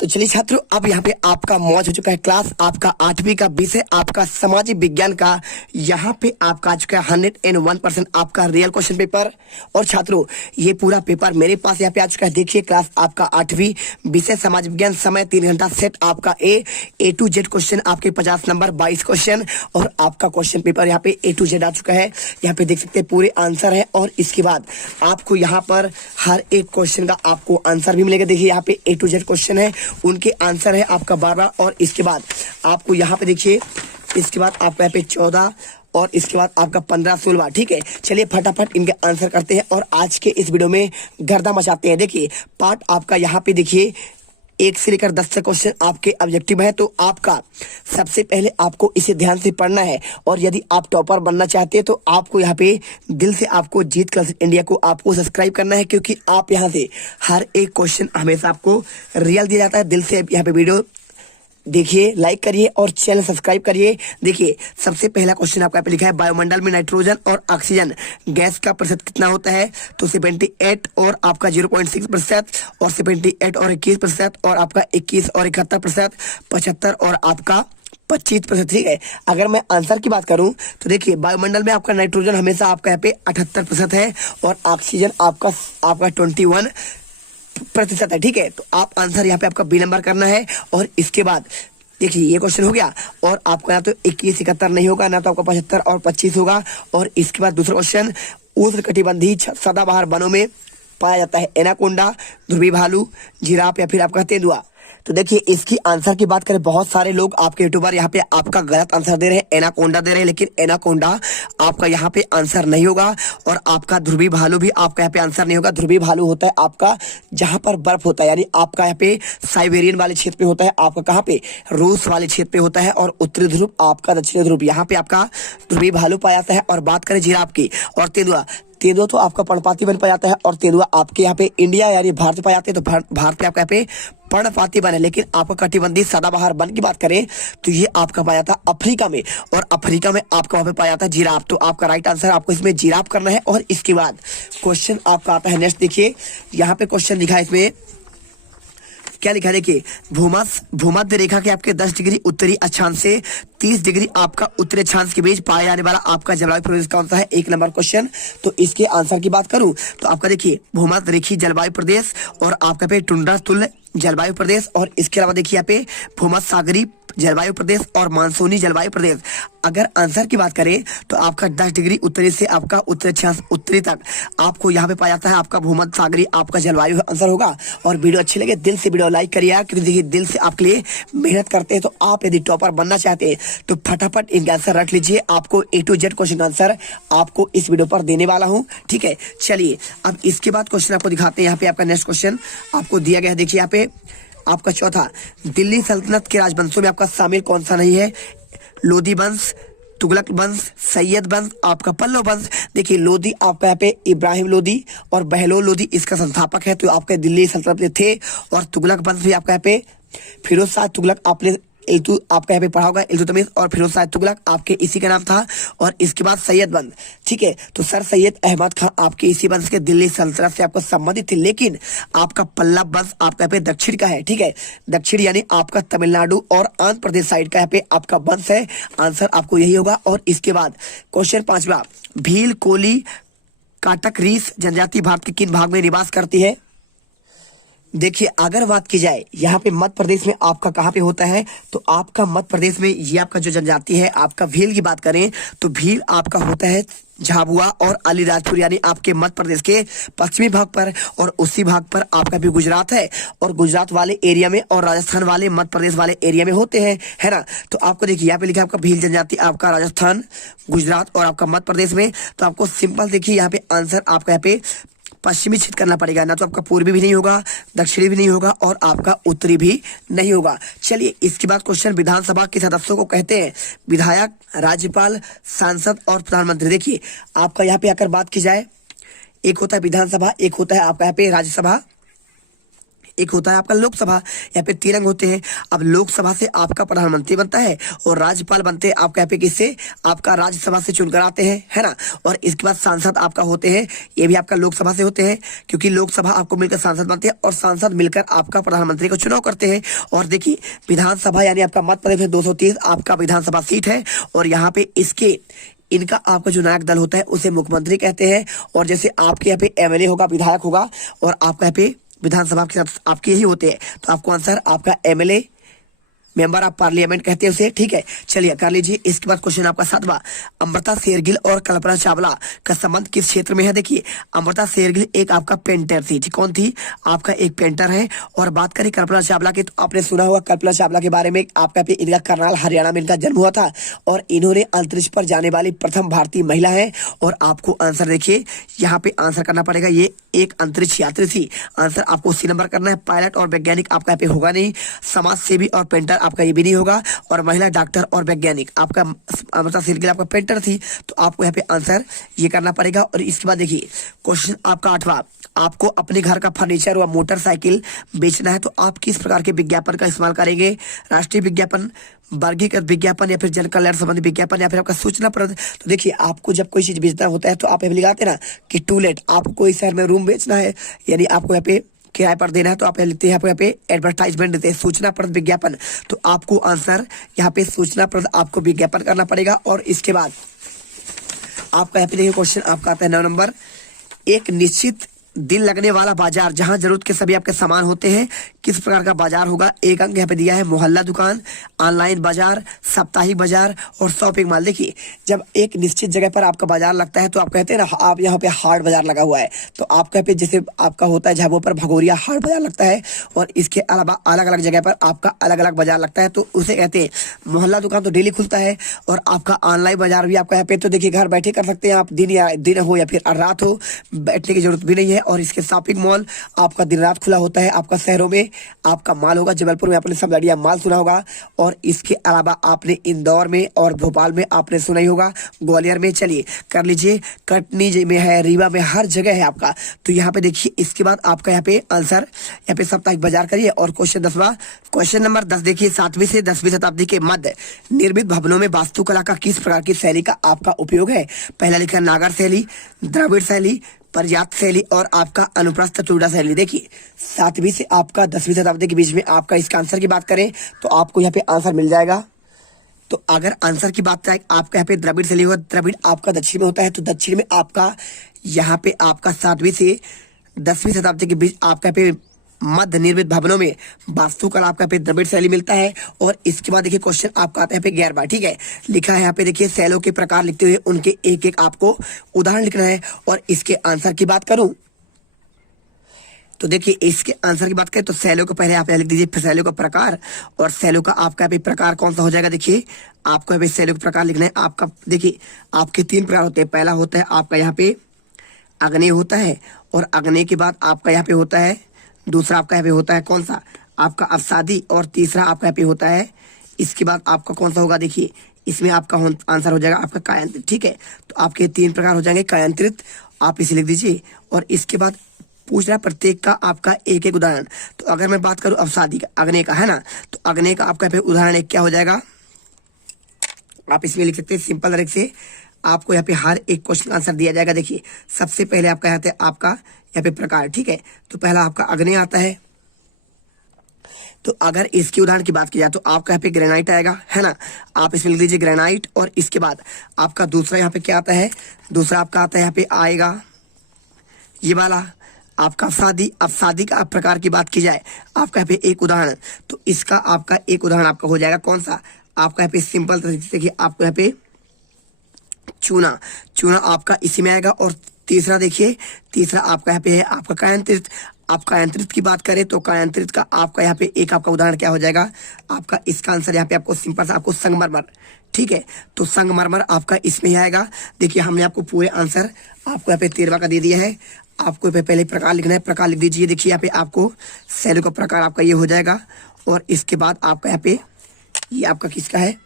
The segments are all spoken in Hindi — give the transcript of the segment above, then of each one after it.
तो चलिए छात्रों, अब यहाँ पे आपका मौज हो चुका है क्लास आपका 8वीं का विषय आपका सामाजिक विज्ञान का। यहाँ पे आपका आ चुका है 101% आपका रियल क्वेश्चन पेपर। और छात्रों ये पूरा पेपर मेरे पास यहाँ पे आ चुका है। देखिए क्लास आपका 8वीं विषय समाज विज्ञान, समय 3 घंटा, सेट आपका ए टू जेड क्वेश्चन आपके 50 नंबर 22 क्वेश्चन। और आपका क्वेश्चन पेपर यहाँ पे ए टू जेड आ चुका है। यहाँ पे देख सकते हैं पूरे आंसर है। और इसके बाद आपको यहाँ पर हर एक क्वेश्चन का आपको आंसर भी मिलेगा। देखिए यहाँ पे ए टू जेड क्वेश्चन है, उनके आंसर है आपका 12। और इसके बाद आपको यहाँ पे देखिए, इसके बाद आपका यहाँ पे 14 और इसके बाद आपका 15-16। ठीक है, चलिए फटाफट इनके आंसर करते हैं और आज के इस वीडियो में गर्दा मचाते हैं। देखिए पार्ट आपका यहाँ पे देखिए 1 से लेकर 10 तक क्वेश्चन आपके ऑब्जेक्टिव है। तो आपका सबसे पहले आपको इसे ध्यान से पढ़ना है। और यदि आप टॉपर बनना चाहते हैं तो आपको यहाँ पे दिल से आपको जीत क्लासेस इंडिया को आपको सब्सक्राइब करना है, क्योंकि आप यहाँ से हर एक क्वेश्चन हमेशा आपको रियल दिया जाता है। दिल से यहाँ पे वीडियो देखिए, लाइक करिए और चैनल सब्सक्राइब करिए। देखिए सबसे पहला क्वेश्चन आपका पे लिखा है, वायुमंडल में नाइट्रोजन और ऑक्सीजन गैस का प्रतिशत कितना होता है? तो 78 और आपका 0.6% और 78 और 21% और आपका 21 और 71%, 75 और आपका 25%। ठीक है, अगर मैं आंसर की बात करूं तो देखिए वायुमंडल में आपका नाइट्रोजन हमेशा आपका यहाँ पे 78% है और ऑक्सीजन आपका 21% है। ठीक है, तो आप आंसर यहाँ पे आपका बी नंबर करना है। और इसके बाद देखिए ये क्वेश्चन हो गया। और आपका ना तो 21 71 नहीं होगा, ना तो आपका 75 और 25 होगा। और इसके बाद दूसरा क्वेश्चन, उष्णकटिबंधीय सदाबहार वनों में पाया जाता है एनाकोंडा, ध्रुवी भालू, जिराफ या फिर आपका तेंदुआ। तो देखिए इसकी आंसर की बात करें, बहुत सारे लोग आपके यूट्यूबर यहाँ पे आपका गलत आंसर दे रहे हैं, एनाकोंडा दे रहे हैं, लेकिन एनाकोंडा आपका यहाँ पे आंसर नहीं होगा। और आपका ध्रुवी भालू भी आपका यहाँ पे आंसर नहीं होगा। ध्रुवी भालू होता है आपका जहां पर बर्फ होता है, यानी आपका यहाँ पे साइबेरियन वाले क्षेत्र पे होता है, आपका कहाँ पे रूस वाले क्षेत्र पे होता है। और उत्तरी ध्रुव आपका दक्षिणी ध्रुव, यहाँ पे आपका ध्रुवी भालू पाया जाता है। और बात करें जिराफ की और तेंदुआ, तेंदुआ तो आपका पर्णपाती वन पाया जाता है। और तेंदुआ आपके यहाँ पे इंडिया यानी भारत में पाए जाते हैं। तो भारत पे आपका यहाँ पे पर्णपाती वन है। लेकिन आपका कटिबंधीय सदाबहार वन की बात करें तो ये आपका पाया जाता है अफ्रीका में। और अफ्रीका में आपका वहां पे पाया जाता है जिराफ। तो आपका राइट आंसर आपको इसमें जिराफ करना है। और इसके बाद क्वेश्चन आपका आता है नेक्स्ट। देखिए यहाँ पे क्वेश्चन लिखा है, इसमें क्या लिखा है देखिए, भूमध्य रेखा के आपके 10 डिग्री उत्तरी अक्षांश से 30 डिग्री आपका उत्तरी अक्षांश के बीच पाया जाने वाला आपका जलवायु प्रदेश कौन सा है? 1 नंबर क्वेश्चन। तो इसके आंसर की बात करूं तो आपका देखिए भूमध्य रेखीय जलवायु प्रदेश और आपका पे टुंड्रा तुल्य जलवायु प्रदेश। और इसके अलावा देखिए यहाँ पे भूमध्य सागरीय जलवायु प्रदेश और मानसूनी जलवायु प्रदेश। अगर आंसर की बात करें तो आपका 10 डिग्री उत्तरी से आपका उत्तरी अक्षांश उत्तरी तक आपको यहाँ पे पाया जाता है आपका भूमध्य सागरीय आपका जलवायु आंसर होगा। और वीडियो अच्छी लगे दिल से वीडियो लाइक करिए, क्योंकि देखिए दिल से आपके लिए मेहनत करते हैं। तो आप यदि टॉपर बनना चाहते हैं तो फटाफट इनका आंसर रख लीजिए। आपको ए टू जेड क्वेश्चन का आंसर आपको इस वीडियो पर देने वाला हूँ। ठीक है, चलिए अब इसके बाद क्वेश्चन आपको दिखाते हैं। यहाँ पे आपका नेक्स्ट क्वेश्चन आपको दिया गया है। देखिए यहाँ पे आपका चौथा, दिल्ली सल्तनत के राजवंशों में आपका शामिल कौन सा नहीं है? लोधी वंश, तुगलक वंश, सैयद वंश, आपका पल्लव वंश। देखिए लोधी आपका यहाँ पे इब्राहिम लोधी और बहलोल लोधी इसका संस्थापक है। तो आपके दिल्ली सल्तनत में थे। और तुगलक वंश भी आपका यहाँ पे फिरोज शाह तुगलक, आपने आपका यहाँ पे पढ़ा होगा इल्तुतमिश और फिरोज शाह तुगलक आपके इसी का नाम था। और इसके बाद सैयद वंश। ठीक है, तो सर सैयद अहमद खान आपके इसी वंश के दिल्ली सल्तनत से आपको संबंधित थे। लेकिन आपका पल्लव वंश आपका यहाँ पे दक्षिण का है। ठीक है, दक्षिण यानी आपका तमिलनाडु और आंध्र प्रदेश साइड का यहाँ पे आपका वंश है। आंसर आपको यही होगा। और इसके बाद क्वेश्चन 5वां, भील, कोली, काटक, रीस जनजाति भारत के किन भाग में निवास करती है? देखिए अगर बात की जाए यहाँ पे मध्य प्रदेश में आपका कहाँ पे होता है, तो आपका मध्य प्रदेश में ये आपका जो जनजाति है आपका भील की बात करें तो भील आपका होता है झाबुआ और अलीराजपुर, यानी आपके मध्य प्रदेश के पश्चिमी भाग पर। और उसी भाग पर आपका भी गुजरात है। और गुजरात वाले एरिया में और राजस्थान वाले मध्य प्रदेश वाले एरिया में होते हैं, है ना। तो आपको देखिए यहाँ पे लिखा है आपका भील जनजाति आपका राजस्थान, गुजरात और आपका मध्य प्रदेश में। तो आपको सिंपल देखिए यहाँ पे आंसर आपका यहाँ पे पश्चिमी क्षेत्र करना पड़ेगा, ना तो आपका पूर्वी भी नहीं होगा, दक्षिणी भी नहीं होगा और आपका उत्तरी भी नहीं होगा। चलिए इसके बाद क्वेश्चन, विधानसभा के सदस्यों को कहते हैं विधायक, राज्यपाल, सांसद और प्रधानमंत्री। देखिए आपका यहाँ पे आकर बात की जाए, एक होता है विधानसभा, एक होता है आपका यहाँ पे राज्यसभा, एक होता है आपका लोकसभा, यहाँ पे 3 अंग होते हैं। अब लोकसभा से आपका प्रधानमंत्री बनता है और राज्यपाल बनते हैं आपका यहाँ पे किससे, आपका राज्यसभा से चुनकर आते हैं, है ना। और इसके बाद सांसद आपका होते हैं, ये भी आपका लोकसभा से होते हैं, क्योंकि लोकसभा आपको मिलकर सांसद बनते हैं और सांसद मिलकर आपका प्रधानमंत्री का चुनाव करते हैं। और देखिए विधानसभा यानी आपका मध्य प्रदेश में 230 आपका विधानसभा सीट है और यहाँ पे इनका आपका जो नायक दल होता है उसे मुख्यमंत्री कहते हैं। और जैसे आपके यहाँ पे एमएलए होगा, विधायक होगा, और आपका यहाँ पे विधानसभा के साथ आपके ही होते हैं, तो आपको आंसर आपका एमएलए, मेंबर ऑफ पार्लियामेंट कहते हैं उसे, ठीक है। चलिए कर लीजिए। इसके बाद क्वेश्चन आपका 7वां, अमृता शेरगिल और कल्पना चावला का संबंध किस क्षेत्र में है। देखिए अमृता शेरगिल एक आपका पेंटर थी, कौन थी, आपका एक पेंटर है। और बात करें कल्पना चावला की, तो आपने सुना होगा कल्पना चावला के बारे में, आपका इनका करनाल हरियाणा में इनका जन्म हुआ था और इन्होंने अंतरिक्ष पर जाने वाली प्रथम भारतीय महिला है। और आपको आंसर देखिए यहाँ पे आंसर करना पड़ेगा, ये एक अंतरिक्ष यात्री थी। आंसर आपको C नंबर करना है। पायलट और वैज्ञानिक आपका यहाँ पे होगा नहीं, समाज सेवी और पेंटर आपका ये भी नहीं होगा, और महिला डॉक्टर और वैज्ञानिक आपका अमृता शेरगिल आपका पेंटर थी, तो आपको यहाँ पे आंसर ये करना पड़ेगा। और इसके बाद देखिए क्वेश्चन आपका 8वां, आपको अपने घर का फर्नीचर व मोटरसाइकिल बेचना है तो आप किस प्रकार के विज्ञापन का इस्तेमाल करेंगे। राष्ट्रीय विज्ञापन, वर्गीकृत विज्ञापन, या फिर जन कल्याण संबंधी विज्ञापन, या फिर आपका सूचनाप्रद। तो देखिए आपको जब कोई चीज बेचना होता है तो आप यहाँ लगाते हैं ना कि टू लेट, आपको कोई शहर में रूम बेचना है यानी आपको यहाँ पे किराए पर देना है, तो आप लिखते हैं यहाँ पे एडवर्टाइजमेंट देते हैं, सूचनाप्रद विज्ञापन। तो आपको आंसर यहाँ पे सूचनाप्रद आपको विज्ञापन करना पड़ेगा। और इसके बाद आपका यहाँ पे देखिए क्वेश्चन आपका आता है 9 नंबर, एक निश्चित दिन लगने वाला बाजार जहां जरूरत के सभी आपके सामान होते हैं, किस प्रकार का बाजार होगा। एक अंक यहाँ पे दिया है, मोहल्ला दुकान, ऑनलाइन बाजार, साप्ताहिक बाजार और शॉपिंग मॉल। देखिए जब एक निश्चित जगह पर आपका बाजार लगता है तो आप कहते हैं ना, आप यहाँ पे हाट बाजार लगा हुआ है, तो आपका यहाँ पे जैसे आपका होता है झाबुआ पर भगोरिया हाट बाजार लगता है, और इसके अलावा अलग अलग जगह पर आपका अलग अलग बाजार लगता है, तो उसे कहते हैं मोहल्ला दुकान। तो डेली खुलता है। और आपका ऑनलाइन बाजार भी आपका यहाँ पे, तो देखिए घर बैठे कर सकते हैं आप, दिन हो या फिर रात हो, बैठने की जरूरत भी नहीं है। और इसके शॉपिंग मॉल आपका दिन रात खुला होता है। आपका शहरों में आपका माल होगा, जबलपुर में आपने समलड़िया माल सुना होगा, और इसके अलावा आपने इंदौर में और भोपाल में आपने सुना ही होगा, ग्वालियर में। चलिए कर लीजिए, कटनी में है, रीवा में, हर जगह है आपका। तो यहाँ पे देखिए इसके बाद आपका यहाँ पे आंसर, यहाँ पे साप्ताहिक बाजार करिए। और क्वेश्चन 10वां, क्वेश्चन नंबर 10 देखिए, 7वीं से 10वीं शताब्दी के मध्य निर्मित भवनों में वास्तुकला का किस प्रकार की शैली का आपका उपयोग है। पहला लिखा नागर शैली, द्रविड़ शैली, पर्याप्त शैली और आपका अनुप्रस्थ चूड़ा शैली। देखिए 7वीं से आपका 10वीं शताब्दी के बीच में आपका इसका आंसर की बात करें तो आपको यहाँ पे आंसर मिल जाएगा। तो अगर आंसर की बात करें आपका यहाँ पे द्रविड़ शैली होगा, द्रविड़ आपका दक्षिण में होता है, तो दक्षिण में आपका यहाँ पे आपका 7वीं से 10वीं शताब्दी के बीच आपका यहाँ पे मध्य निर्मित भवनों में वास्तुकला आपका पे द्रविड़ शैली मिलता है। और इसके बाद देखिए क्वेश्चन आपका आता है पे 11वां, ठीक है, लिखा है यहाँ पे देखिए शैलों के प्रकार लिखते हुए उनके एक एक आपको उदाहरण लिखना है। और इसके आंसर की बात करूं तो देखिए इसके आंसर की बात करें तो शैलों को पहले आप लिख दीजिए शैलों का प्रकार, और शैलों का आपका भी प्रकार कौन सा हो जाएगा। देखिए आपको अभी शैलों का प्रकार लिखना है आपका। देखिए आपके 3 प्रकार होते हैं। पहला होता है आपका यहाँ पे अग्नि होता है, और अग्नि के बाद आपका यहाँ पे होता है, दूसरा आपका यहाँ पे होता है कौन सा, आपका अवसादी, और तीसरा आपका यहाँ पे होता है, इसके बाद आपका कौन सा होगा। देखिए इसमें आपका आंसर हो जाएगा आपका कायांत्रित, ठीक है। तो आपके 3 प्रकार हो जाएंगे कायांत्रित, आप इसे लिख दीजिए। और इसके बाद पूछना प्रत्येक का आपका एक एक उदाहरण। तो अगर मैं बात करूं अवसादी का, अग्नि का, है ना, तो अग्नि का आपका यहाँ पे उदाहरण एक क्या हो जाएगा, आप इसमें लिख सकते हैं सिंपल तरीके से। आपको यहाँ पे हर एक क्वेश्चन का आंसर दिया जाएगा। देखिए सबसे पहले आपका यहाँ पे आपका यहाँ पे प्रकार, ठीक है, तो पहला आपका अग्नि आता है। तो अगर इसके उदाहरण की बात की जाए तो आपका यहाँ पे ग्रेनाइट आएगा, है ना, आप इसमें लिख दीजिए ग्रेनाइट। और इसके बाद आपका दूसरा यहाँ पे क्या आता है, दूसरा आपका आता है यहाँ पे आएगा ये वाला आपका अवसादी। अवसादी का प्रकार की बात की जाए आपका यहाँ पे एक उदाहरण, तो इसका आपका एक उदाहरण आपका हो जाएगा कौन सा, आपका यहाँ पे सिंपल तरीके से देखिए आपको यहाँ पे चूना, चूना आपका इसी में आएगा। और तीसरा देखिए, तीसरा आपका यहाँ पे है आपका कायांत्रित। आप कायांत्रित की बात करें तो कायांत्रित का आपका यहाँ पे एक आपका उदाहरण क्या हो जाएगा, आपका इसका आंसर यहाँ पे आपको सिंपल सा आपको संगमरमर, ठीक है, तो संगमरमर आपका इसमें ही आएगा। देखिए हमने आपको पूरे आंसर आपको यहाँ पे 13वां का दे दिया है। आपको पहले प्रकार लिखना है, प्रकार लिख दीजिए। देखिए यहाँ पे आपको शैलों का प्रकार आपका ये हो जाएगा। और इसके बाद आपका यहाँ पे ये आपका किसका है,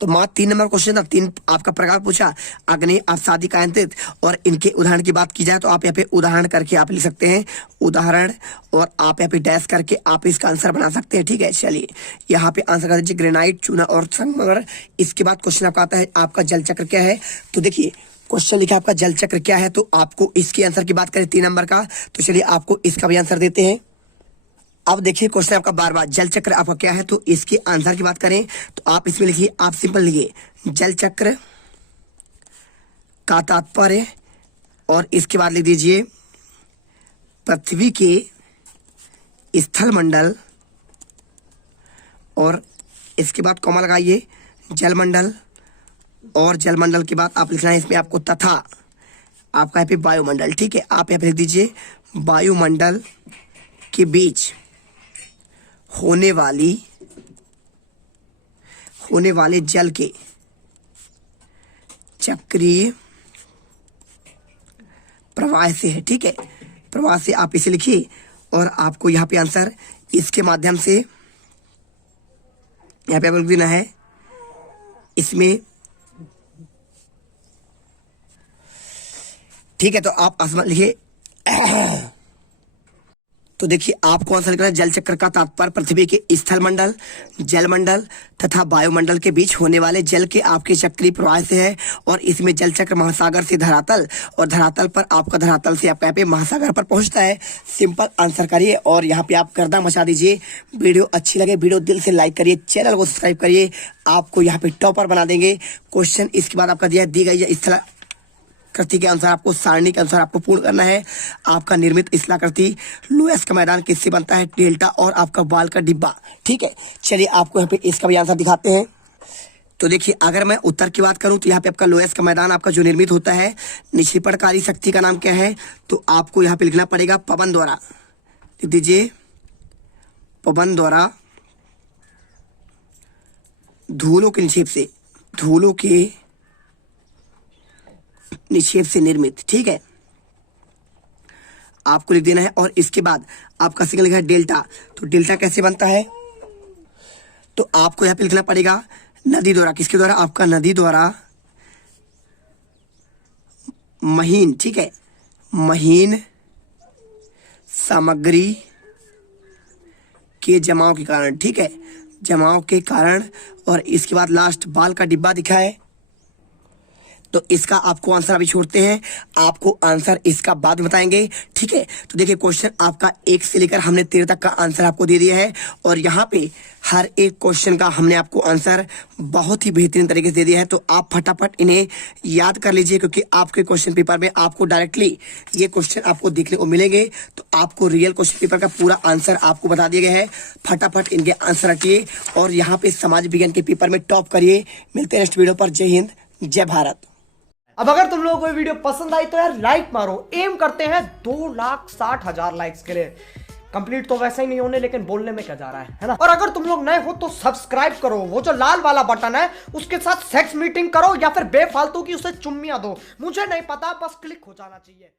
तो मात्र 3 नंबर क्वेश्चन था, 3 आपका प्रकार पूछा, अग्नि, अवसादी, कायांतित, और इनके उदाहरण की बात की जाए तो आप यहाँ पे उदाहरण करके आप लिख सकते हैं उदाहरण, और आप यहाँ पे डैश करके आप इसका आंसर बना सकते हैं। ठीक है, चलिए यहाँ पे आंसर कर दीजिए ग्रेनाइट, चूना और संगमरमर। इसके बाद क्वेश्चन आपका आता है आपका जल चक्र क्या है। तो देखिए क्वेश्चन लिखा है आपका जल चक्र क्या है, तो आपको इसके आंसर की बात करें 3 नंबर का, तो चलिए आपको इसका भी आंसर देते हैं। अब देखिए क्वेश्चन आपका बार बार जल चक्र आपका क्या है, तो इसके आंसर की बात करें तो आप इसमें लिखिए, आप सिंपल लिखिए जल चक्र का तात्पर्य, और इसके बाद लिख दीजिए पृथ्वी के स्थल मंडल, और इसके बाद कॉमा लगाइए जलमंडल, और जलमंडल के बाद आप लिखना है इसमें आपको तथा आपका यहाँ पे वायुमंडल। ठीक है, आप यहाँ पे लिख दीजिए वायुमंडल के बीच होने वाले जल के चक्रीय प्रवाह से है। ठीक है, प्रवाह से आप इसे लिखिए, और आपको यहाँ पे आंसर इसके माध्यम से यहाँ पे लिख देना है। इसमें ठीक है, तो आप आसमान लिखिए। तो देखिए आपको आंसर लिखना है जल चक्र का तात्पर्य पृथ्वी के स्थल मंडल, जलमंडल तथा वायुमंडल के बीच होने वाले जल के आपके चक्रीय प्रवाह से है, और इसमें जल चक्र महासागर से धरातल, और धरातल पर आपका धरातल से आपका यहाँ पे महासागर पर पहुंचता है। सिंपल आंसर करिए और यहाँ पे आप गर्दा मचा दीजिए। वीडियो अच्छी लगे वीडियो दिल से लाइक करिए, चैनल को सब्सक्राइब करिए, आपको यहाँ पे टॉपर बना देंगे। क्वेश्चन इसके बाद आपका दिया दी गई है स्थल कृति के अनुसार आपको सारणी के अनुसार आपको पूर्ण करना है। आपका निर्मित स्थलाकृति लोयस का मैदान किससे बनता है, डेल्टा और आपका बाल का डिब्बा। ठीक है, चलिए आपको यहाँ पे इसका भी आंसर दिखाते हैं। तो देखिए अगर मैं उत्तर की बात करूं तो यहाँ पे आपका लोयस का मैदान आपका जो निर्मित होता है, निक्षेपणकारी शक्ति का नाम क्या है, तो आपको यहाँ पे लिखना पड़ेगा पवन द्वारा। लिख दीजिए पवन द्वारा धूलों के निक्षेप से निर्मित। ठीक है, आपको लिख देना है, और इसके बाद आपका सेकंड लिखा है डेल्टा। तो डेल्टा कैसे बनता है, तो आपको यहाँ पे लिखना पड़ेगा नदी द्वारा। किसके द्वारा, आपका नदी द्वारा महीन, ठीक है, महीन सामग्री के जमाव के कारण। ठीक है, जमाव के कारण, और इसके बाद लास्ट बाल का डिब्बा दिखा है। तो इसका आपको आंसर अभी छोड़ते हैं, आपको आंसर इसका बाद बताएंगे। ठीक है, तो देखिए क्वेश्चन आपका 1 से लेकर हमने 13 तक का आंसर आपको दे दिया है, और यहाँ पे हर एक क्वेश्चन का हमने आपको आंसर बहुत ही बेहतरीन तरीके से दे दिया है। तो आप फटाफट इन्हें याद कर लीजिए, क्योंकि आपके क्वेश्चन पेपर में आपको डायरेक्टली ये क्वेश्चन आपको देखने को मिलेंगे। तो आपको रियल क्वेश्चन पेपर का पूरा आंसर आपको बता दिया गया है। फटाफट इनके आंसर रखिए, और यहाँ पे समाज विज्ञान के पेपर में टॉप करिए। मिलते हैं नेक्स्ट वीडियो पर। जय हिंद, जय भारत। अब अगर तुम लोगों को ये वीडियो पसंद आई तो यार लाइक मारो। एम करते हैं 2,60,000 लाइक्स के लिए। कंप्लीट तो वैसे ही नहीं होने, लेकिन बोलने में क्या जा रहा है ना। और अगर तुम लोग नए हो तो सब्सक्राइब करो, वो जो लाल वाला बटन है उसके साथ सेक्स मीटिंग करो, या फिर बेफालतू की उसे चुम्मियां दो, मुझे नहीं पता, बस क्लिक हो जाना चाहिए।